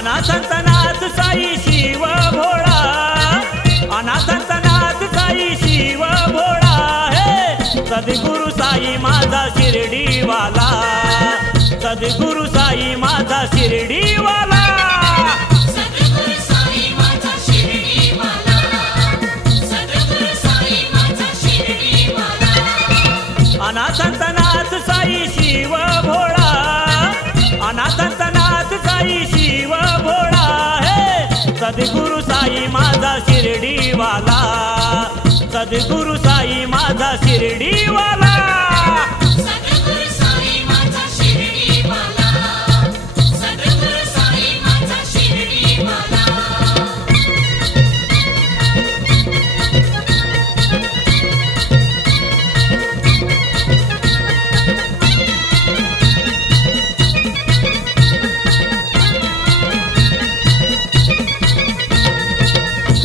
अनाथनाथ साई शिव भोळा, अनाथनाथ साई शिव भोळा हे सद्गुरु साई माझा शिर्डीवाला, सद्गुरु साई माझा शिर्डीवाला। अनाथनाथ साई शिव भोळा, अनाथनाथ साई शिव भोळा हे सद्गुरु साई माझा शिर्डीवाला, सद्गुरु साई माझा शिर्डीवाला।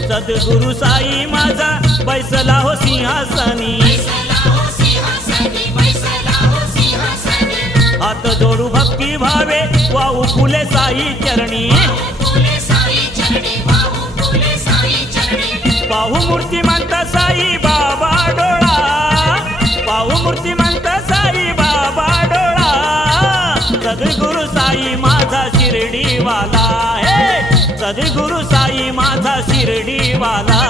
सद्गुरु साई माझा बैसला हो सिंहासनी, हात जोडू भक्ती भावे वाहू फुले साई चरणी, पाहू मूर्तिमंत साई बाबा डोळा, पाहू मूर्तिमंत साई बाबा डोळा, सद्गुरु साई माझा शिर्डीवाला हे सद्गुरु साई माझा शिर्डीवाला।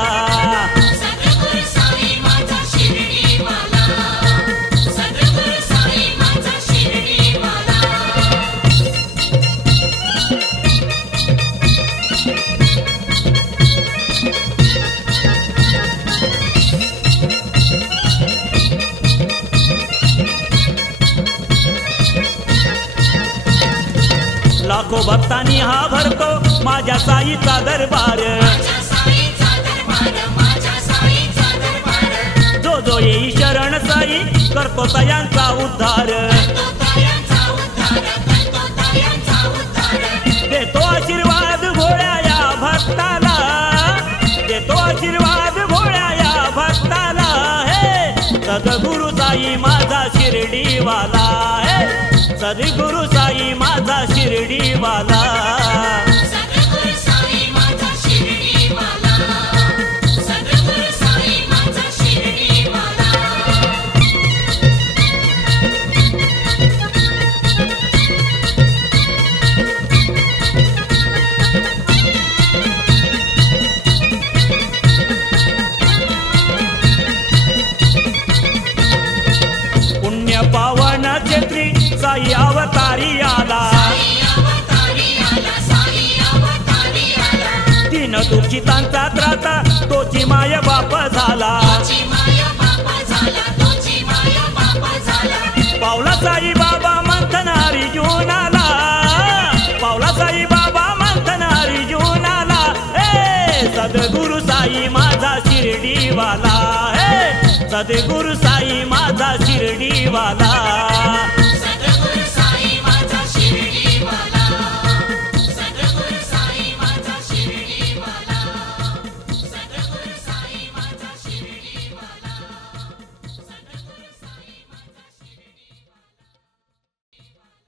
लाखो भक्तांनी हा भरतो माझ्या साईचा दरबार, जो जो येई शरण साई करतो तयांचा उद्धार, देतो आशीर्वाद भोळ्या या भक्ताला, देतो आशीर्वाद भोळ्या या भक्ताला हे सद्गुरु साई माझा शिर्डीवाला हे सद्गुरु साई माझा शिर्डीवाला। पुण्य पावन क्षेत्री साई अवतारी आला, तीन दुःखितांचा त्राता तोची माय बाप झाला, पावला साई बाबा मंथन अर्जुनाला, पावला साई बाबा मंथन अर्जुनाला हे सद्गुरु साई माझा शिर्डीवाला हे सद्गुरु साई माझा शिर्डीवाला।